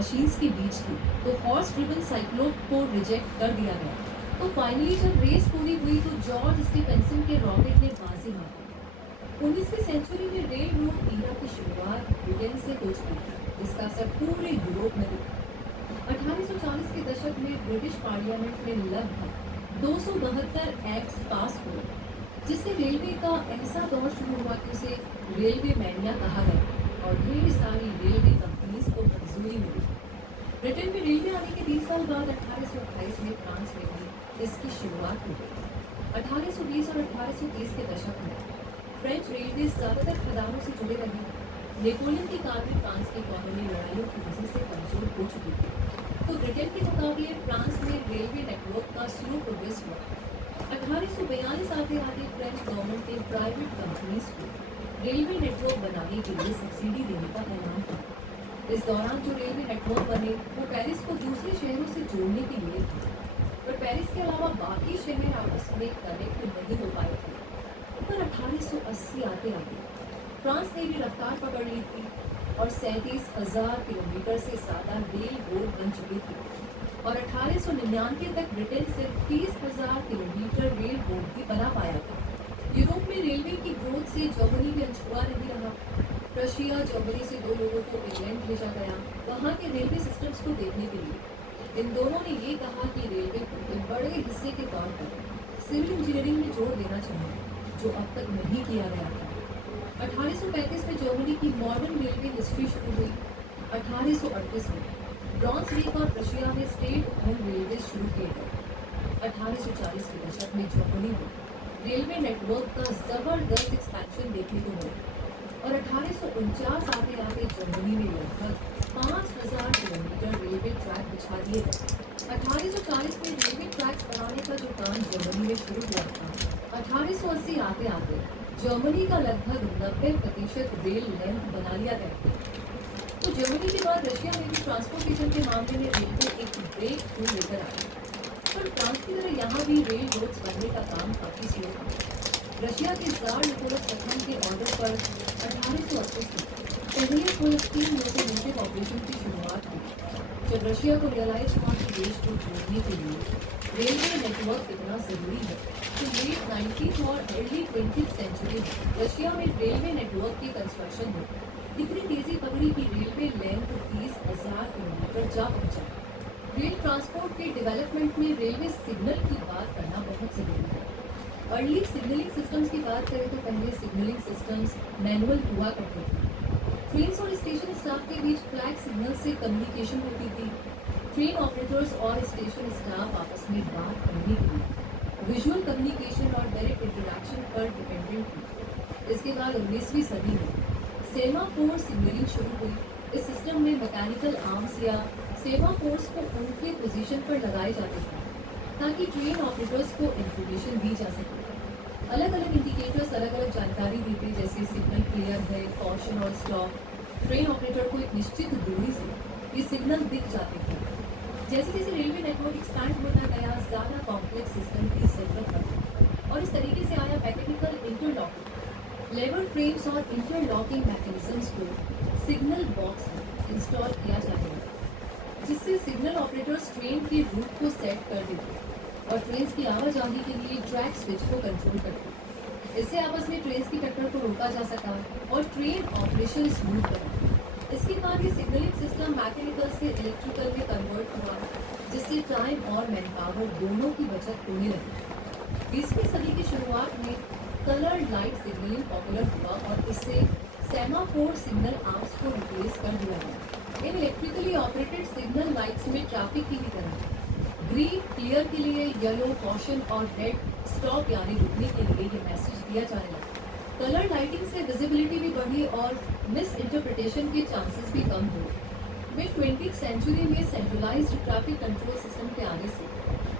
Machines के बीच थी, तो हॉर्स ड्रिवन साइक्लोप को रिजेक्ट कर दिया गया। तो फाइनली जब रेस पूरी हुई तो जॉर्ज स्टीफेंसन के रॉकेट ने बाजी मारी। 19वीं सेंचुरी में रेल रोड ईरा की शुरुआत ब्रिटेन से हो चुकी थी, जिसका असर पूरे यूरोप में दिखा। 1840 के दशक में ब्रिटिश पार्लियामेंट में लगभग 272 एक्ट्स पास हुए, जिससे रेलवे का ऐसा दौर शुरू हुआ कि उसे रेलवे मैनिया कहा गया और ढेर सारी रेलवे कंपनीज को मंजूरी मिली। ब्रिटेन में रेलवे आने के 30 साल बाद 1828 में फ्रांस में भी इसकी शुरुआत हुई। 1820 और 1830 के दशक में फ्रेंच रेलवे ज्यादातर खदानों से जुड़े रहे। नेपोलियन की कार्य फ्रांस की कॉलोनी लड़ाइयों की वजह से कमजोर हो चुकी थी, तो ब्रिटेन के मुकाबले फ्रांस में रेलवे नेटवर्क का स्लो प्रोग्रेस हुआ। 1842 आते आते फ्रेंच गवर्नमेंट ने प्राइवेट कंपनीज को रेलवे नेटवर्क बनाने के लिए सब्सिडी देने का ऐलान किया। इस दौरान जो रेलवे नेटवर्क बने वो पेरिस को दूसरे शहरों से जोड़ने के लिए थे, पर पेरिस के अलावा बाकी शहर आपस में कनेक्ट नहीं हो पाए थे। पर 1880 आते आते फ्रांस ने भी रफ्तार पकड़ ली थी और 37,000 किलोमीटर से ज्यादा रेल रोड बन चुकी थी, और 1899 तक ब्रिटेन सिर्फ 30,000 किलोमीटर रेल रोड भी बना पाया था। यूरोप में रेलवे की ग्रोथ से जर्मनी भी अनछुआ नहीं रहा। रशिया जर्मनी से 2 लोगों को इंग्लैंड भेजा गया वहाँ के रेलवे सिस्टम्स को देखने के लिए। इन दोनों ने ये कहा कि रेलवे को एक बड़े हिस्से के तौर पर सिविल इंजीनियरिंग में जोड़ देना चाहिए, जो अब तक नहीं किया गया था। 1835 में जर्मनी की मॉडर्न रेलवे हिस्ट्री शुरू हुई। 1838 में ब्रॉन्सविक और रशिया में स्टेट ओन रेलवे शुरू किए गए। 1840 के दशक में जर्मनी में रेलवे नेटवर्क का जबरदस्त एक्सपेंशन देखने को मिला और 1849 आते आते जर्मनी में लगभग 5,000 किलोमीटर रेलवे ट्रैक बिछा दिए गए। 1840 में रेलवे ट्रैक्स बनाने का जो काम जर्मनी में शुरू हुआ था, 1880 आते आते जर्मनी का लगभग 90% रेल लेंथ बना लिया गया। तो जर्मनी के बाद रशिया में भी ट्रांसपोर्टेशन के मामले में रेलवे एक ब्रेक थ्रू लेकर आई, पर फ्रांस की तरह यहाँ भी रेल रोड्स बनने का काम काफी स्लो था। रशिया के जार निकोलस प्रथम के ऑर्डर पर 1838 में पहले फुल स्टीम लोकोमोटिव ऑपरेशन की शुरुआत हुई। जब रशिया को रियलाइज हुआ कि देश को जोड़ने के लिए रेलवे नेटवर्क कितना जरूरी है, तो लेट 19th और अर्ली 20th सेंचुरी में रशिया में रेलवे नेटवर्क की कंस्ट्रक्शन में इतनी तेजी पकड़ी कि रेलवे लेंथ 30,000 किलोमीटर जा पहुंचा। रेल ट्रांसपोर्ट के डेवलपमेंट में रेलवे सिग्नल की बात करना बहुत जरूरी है। अर्ली सिग्नलिंग सिस्टम्स की बात करें तो पहले सिग्नलिंग सिस्टम्स मैनुअल हुआ करते थे। ट्रेन और स्टेशन स्टाफ के बीच फ्लैग सिग्नल से कम्युनिकेशन होती थी। ट्रेन ऑपरेटर्स और स्टेशन स्टाफ आपस में बात करने के लिए विजुअल कम्युनिकेशन और डायरेक्ट इंटरेक्शन पर डिपेंडेंट थी। इसके बाद 19वीं सदी में सेमाफोर सिग्नलिंग शुरू हुई। इस सिस्टम में मैकेनिकल आर्म्स या सेमाफोर्स को उनके पोजीशन पर लगाए जाते थे ताकि ट्रेन ऑपरेटर्स को इंफॉर्मेशन दी जा सके। अलग अलग इंडिकेटर्स अलग अलग जानकारी देते, जैसे सिग्नल क्लियर है, कॉशन और स्टॉप। ट्रेन ऑपरेटर को एक निश्चित दूरी से ये सिग्नल दिख जाते थे। जैसे जैसे रेलवे नेटवर्क एक्सपैंड होता गया, ज़्यादा कॉम्प्लेक्स सिस्टम की जरूरत पड़ी और इस तरीके से आया मैकेनिकल इंटरलॉकिंग। लेवर फ्रेम्स और इंटरलॉकिंग मैकेनिज्म्स को सिग्नल बॉक्स में इंस्टॉल किया जाएगा, जिससे सिग्नल ऑपरेटर्स ट्रेन के रूट को सेट कर देते और ट्रेन की आवाजाही के लिए ट्रैक स्विच को कंट्रोल करते। इससे आपस में ट्रेन की टक्कर को रोका जा सका और ट्रेन ऑपरेशन स्मूथ बना। इसके बाद ये सिग्नलिंग सिस्टम मैकेनिकल से इलेक्ट्रिकल में कन्वर्ट हुआ, जिससे टाइम और मैन पावर दोनों की बचत होने लगी। 20वीं सदी की शुरुआत में कलर लाइट सिग्नलिंग पॉपुलर हुआ और इससे सेमाफोर सिग्नल आर्म्स को रिप्लेस कर दिया गया। इन इलेक्ट्रिकली ऑपरेटेड सिग्नल लाइट्स में ट्रैफिक की भी तरह ग्रीन क्लियर के लिए, येलो कॉशन और रेड स्टॉप यानी रुकने के लिए ये मैसेज दिया जाने लगा। कलर लाइटिंग से विजिबिलिटी भी बढ़ी और मिस इंटरप्रिटेशन के चांसेस भी कम हुए। मिड 20th सेंचुरी में सेंट्रलाइज्ड ट्रैफिक कंट्रोल सिस्टम के आने से